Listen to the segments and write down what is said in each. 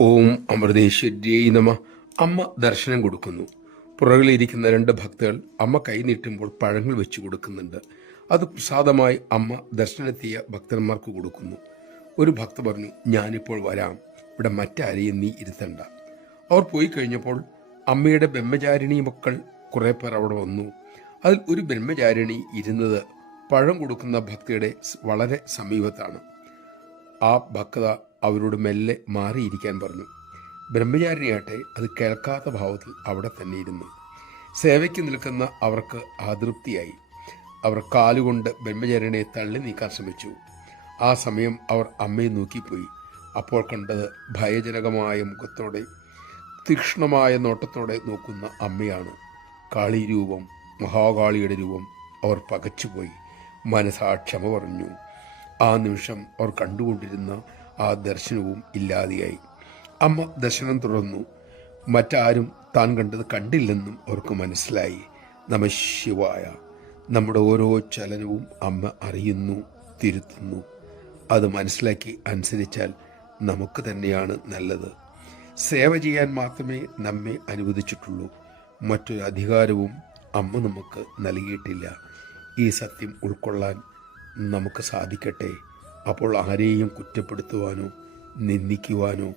ഓം അമൃതേശ്വര്यै നമ. അമ്മ ദർശനം കൊടുക്കുന്നു. പുറകിലിരിക്കുന്ന രണ്ട് ഭക്തകൾ അമ്മ കൈനീട്ടുമ്പോൾ പഴങ്ങൾ വെച്ചു കൊടുക്കുന്നുണ്ട്. അത് പ്രസാദമായി അമ്മ ദർശനത്തിയ ഭക്തന്മാർക്ക് കൊടുക്കുന്നു. ഒരു ഭക്ത പറഞ്ഞു, ഞാനിപ്പോൾ വരാം, ഇവിടെ മറ്റാരെയും നീ ഇരുത്തണ്ട. അവർ പോയി കഴിഞ്ഞപ്പോൾ അമ്മയുടെ ബ്രഹ്മചാരിണി മക്കൾ കുറെ പേർ അവിടെ വന്നു. അതിൽ ഒരു ബ്രഹ്മചാരിണി ഇരുന്നത് പഴം കൊടുക്കുന്ന ഭക്തയുടെ വളരെ സമീപത്താണ്. ആ ഭക്ത അവരോട് മെല്ലെ മാറിയിരിക്കാൻ പറഞ്ഞു. ബ്രഹ്മചാരിണിയാട്ടെ അത് കേൾക്കാത്ത ഭാവത്തിൽ അവിടെ തന്നെ ഇരുന്നു. സേവയ്ക്ക് നിൽക്കുന്ന അവർക്ക് അതൃപ്തിയായി. അവർ കാലുകൊണ്ട് ബ്രഹ്മചാരിണിയെ തള്ളി നീക്കാൻ ശ്രമിച്ചു. ആ സമയം അവർ അമ്മയെ നോക്കിപ്പോയി. അപ്പോൾ കണ്ടത് ഭയജനകമായ മുഖത്തോടെ തീക്ഷ്ണമായ നോട്ടത്തോടെ നോക്കുന്ന അമ്മയാണ്. കാളി രൂപം, മഹാകാളിയുടെ രൂപം. അവർ പകച്ചുപോയി. മനസ്സാ ക്ഷമ പറഞ്ഞു. ആ നിമിഷം അവർ കണ്ടുകൊണ്ടിരുന്ന ആ ദർശനവും ഇല്ലാതെയായി. അമ്മ ദർശനം തുടർന്നു. മറ്റാരും താൻ കണ്ടത് കണ്ടില്ലെന്നും അവർക്ക് മനസ്സിലായി. നമഃശിവായ. നമ്മുടെ ഓരോ ചലനവും അമ്മ അറിയുന്നു, തിരുത്തുന്നു. അത് മനസ്സിലാക്കി അനുസരിച്ചാൽ നമുക്ക് തന്നെയാണ് നല്ലത്. സേവ ചെയ്യാൻ മാത്രമേ നമ്മെ അനുവദിച്ചിട്ടുള്ളൂ. മറ്റൊരു അധികാരവും അമ്മ നമുക്ക് നൽകിയിട്ടില്ല. ഈ സത്യം ഉൾക്കൊള്ളാൻ നമുക്ക് സാധിക്കട്ടെ. അപ്പോൾ ആരെയും കുറ്റപ്പെടുത്തുവാനോ നിന്ദിക്കുവാനോ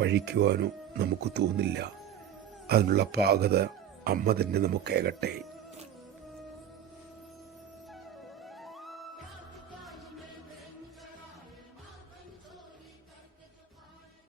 പഴിക്കുവാനോ നമുക്ക് തോന്നില്ല. അതിനുള്ള പാകത അമ്മ തന്നെ നമുക്കേകട്ടെ.